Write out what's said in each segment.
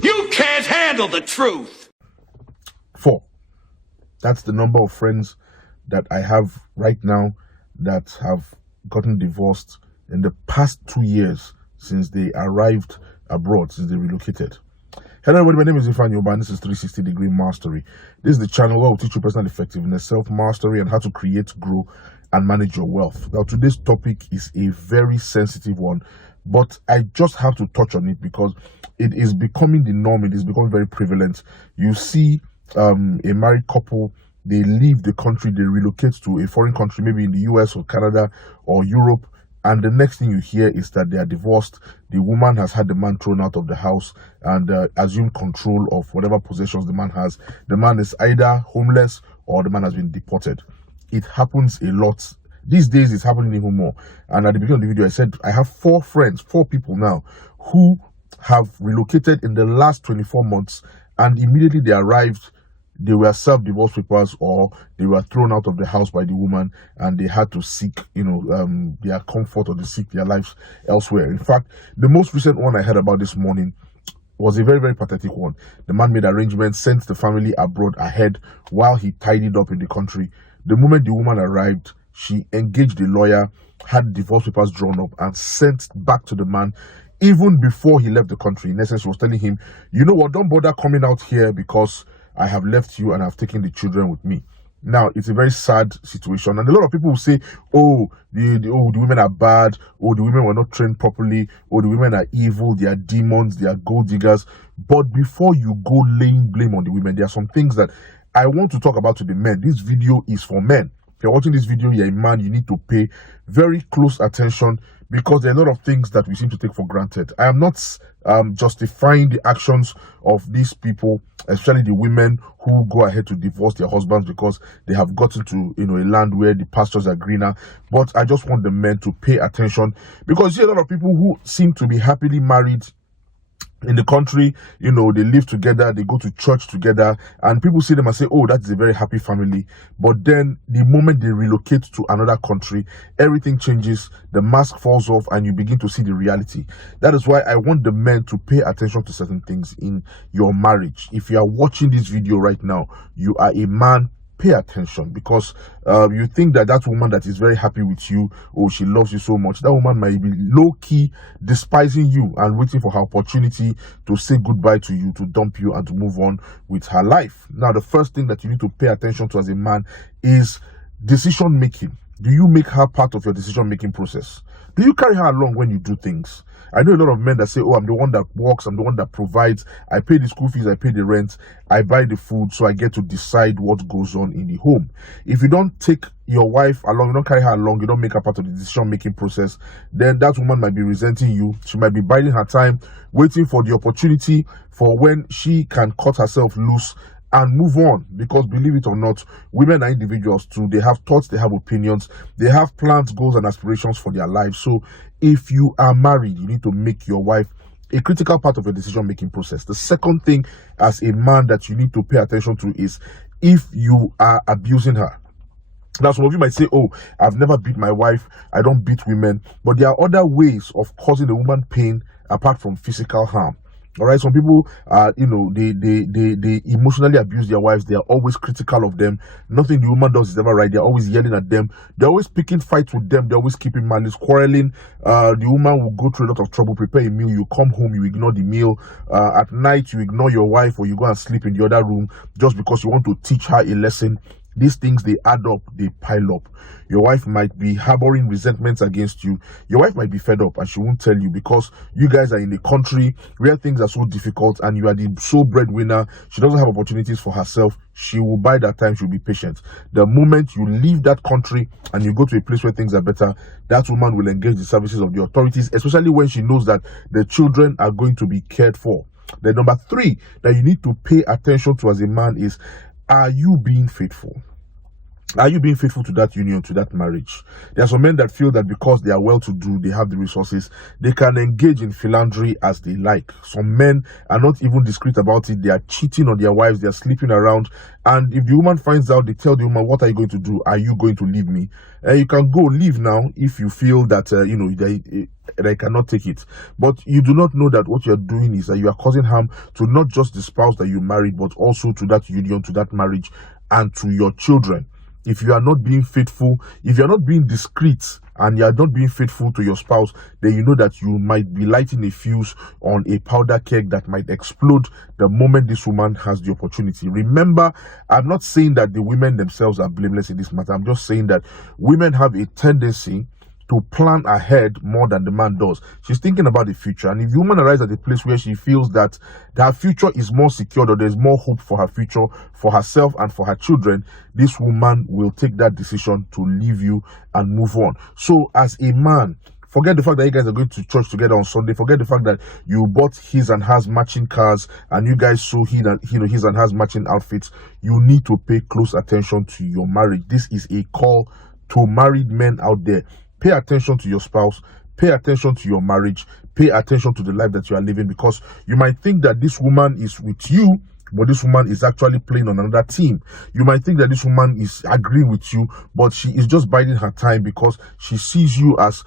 You can't handle the truth. 4. That's the number of friends that I have right now that have gotten divorced in the past 2 years since they arrived abroad, since they relocated. Hello everybody, my name is Ifan Yoba and this is 360 Degree Mastery. This is the channel where we'll teach you personal effectiveness, self-mastery, and how to create, grow, and manage your wealth. Now today's topic is a very sensitive one, but I just have to touch on it because it is becoming the norm. It is becoming very prevalent. You see a married couple, they leave the country, they relocate to a foreign country, maybe in the US or Canada or Europe, and the next thing you hear is that they are divorced. The woman has had the man thrown out of the house and assumed control of whatever possessions the man has. The man is either homeless or the man has been deported. It happens a lot. These days it's happening even more. And at the beginning of the video, I said I have 4 people now who have relocated in the last 24 months, and immediately they arrived, they were served divorce papers or they were thrown out of the house by the woman, and they had to seek, their comfort, or they seek their lives elsewhere. In fact, the most recent one I heard about this morning was a very, very pathetic one. The man made arrangements, sent the family abroad ahead while he tidied up in the country. The moment the woman arrived, she engaged a lawyer, had divorce papers drawn up, and sent back to the man even before he left the country. In essence, she was telling him, you know what, don't bother coming out here because I have left you and I've taken the children with me. Now, it's a very sad situation. And a lot of people will say, the women are bad. Oh, the women were not trained properly. Oh, the women are evil. They are demons. They are gold diggers. But before you go laying blame on the women, there are some things that I want to talk about to the men. This video is for men. If you're watching this video, you're a man, you need to pay very close attention because there are a lot of things that we seem to take for granted. I am not justifying the actions of these people, especially the women who go ahead to divorce their husbands because they have gotten to a land where the pastures are greener. But I just want the men to pay attention because you see a lot of people who seem to be happily married in the country, they live together, they go to church together, and people see them and say, oh, that's a very happy family. But then the moment they relocate to another country, everything changes, the mask falls off, and you begin to see the reality. That is why I want the men to pay attention to certain things in your marriage. If you are watching this video right now, you are a man, pay attention, because you think that woman that is very happy with you, oh, she loves you so much, that woman might be low-key despising you and waiting for her opportunity to say goodbye to you, to dump you, and to move on with her life. Now, the first thing that you need to pay attention to as a man is decision making. Do you make her part of your decision making process? Do you carry her along when you do things? I know a lot of men that say, oh, I'm the one that works, I'm the one that provides, I pay the school fees, I pay the rent, I buy the food, so I get to decide what goes on in the home. If you don't take your wife along, you don't carry her along, you don't make her part of the decision-making process, then that woman might be resenting you. She might be biding her time, waiting for the opportunity for when she can cut herself loose and move on. Because believe it or not, women are individuals too. They have thoughts, they have opinions, they have plans, goals, and aspirations for their lives. So if you are married, you need to make your wife a critical part of your decision-making process. The second thing as a man that you need to pay attention to is if you are abusing her. Now, some of you might say, oh, I've never beat my wife, I don't beat women, but there are other ways of causing a woman pain apart from physical harm. All right, some people, they emotionally abuse their wives. They are always critical of them. Nothing the woman does is ever right. They're always yelling at them. They're always picking fights with them. They're always keeping malice, quarreling. The woman will go through a lot of trouble, prepare a meal. You come home, you ignore the meal. At night, you ignore your wife, or you go and sleep in the other room just because you want to teach her a lesson. These things, they add up, they pile up. Your wife might be harboring resentments against you. Your wife might be fed up and she won't tell you because you guys are in a country where things are so difficult and you are the sole breadwinner. She doesn't have opportunities for herself. She will buy that time, she'll be patient. The moment you leave that country and you go to a place where things are better, that woman will engage the services of the authorities, especially when she knows that the children are going to be cared for. The number 3 that you need to pay attention to as a man is, are you being faithful? Are you being faithful to that union, to that marriage? There are some men that feel that because they are well-to-do, they have the resources, they can engage in philandry as they like. Some men are not even discreet about it. They are cheating on their wives. They are sleeping around. And if the woman finds out, they tell the woman, what are you going to do? Are you going to leave me? You can go leave now if you feel that, they cannot take it. But you do not know that what you're doing is that you are causing harm to not just the spouse that you married, but also to that union, to that marriage, and to your children. If you are not being faithful, if you are not being discreet, and you are not being faithful to your spouse, then you know that you might be lighting a fuse on a powder keg that might explode the moment this woman has the opportunity. Remember, I'm not saying that the women themselves are blameless in this matter. I'm just saying that women have a tendency to plan ahead more than the man does. She's thinking about the future. And if the woman arrives at a place where she feels that her future is more secured, or there's more hope for her future, for herself and for her children, this woman will take that decision to leave you and move on. So as a man, forget the fact that you guys are going to church together on Sunday. Forget the fact that you bought his and hers matching cars and you guys saw his and hers matching outfits. You need to pay close attention to your marriage. This is a call to married men out there. Pay attention to your spouse, pay attention to your marriage, pay attention to the life that you are living, because you might think that this woman is with you, but this woman is actually playing on another team. You might think that this woman is agreeing with you, but she is just biding her time because she sees you as,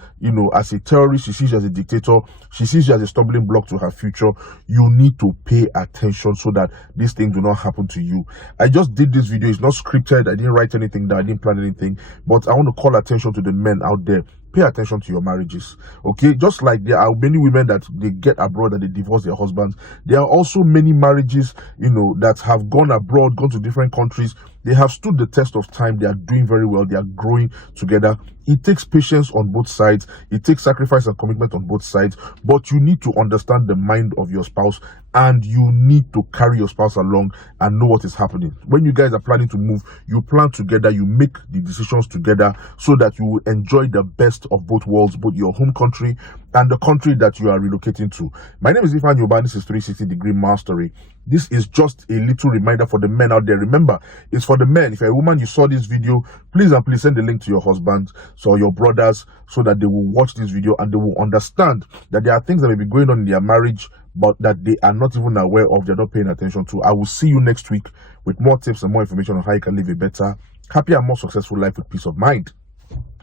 as a terrorist. She sees you as a dictator. She sees you as a stumbling block to her future. You need to pay attention so that these things do not happen to you. I just did this video. It's not scripted. I didn't write anything down. I didn't plan anything, but I want to call attention to the men out there. Pay attention to your marriages, okay? Just like there are many women that they get abroad and they divorce their husbands, there are also many marriages, that have gone abroad, gone to different countries. They have stood the test of time. They are doing very well. They are growing together. It takes patience on both sides. It takes sacrifice and commitment on both sides. But you need to understand the mind of your spouse, and you need to carry your spouse along and know what is happening. When you guys are planning to move, you plan together, you make the decisions together so that you will enjoy the best of both worlds, both your home country and the country that you are relocating to. My name is Ifan Yoba. This is 360-degree mastery. This is just a little reminder for the men out there. Remember, it's for the men. If you're a woman, you saw this video, please and please send the link to your husband or your brothers so that they will watch this video and they will understand that there are things that may be going on in their marriage, but that they are not even aware of, they're not paying attention to. I will see you next week with more tips and more information on how you can live a better, happier, and more successful life with peace of mind.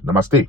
Namaste.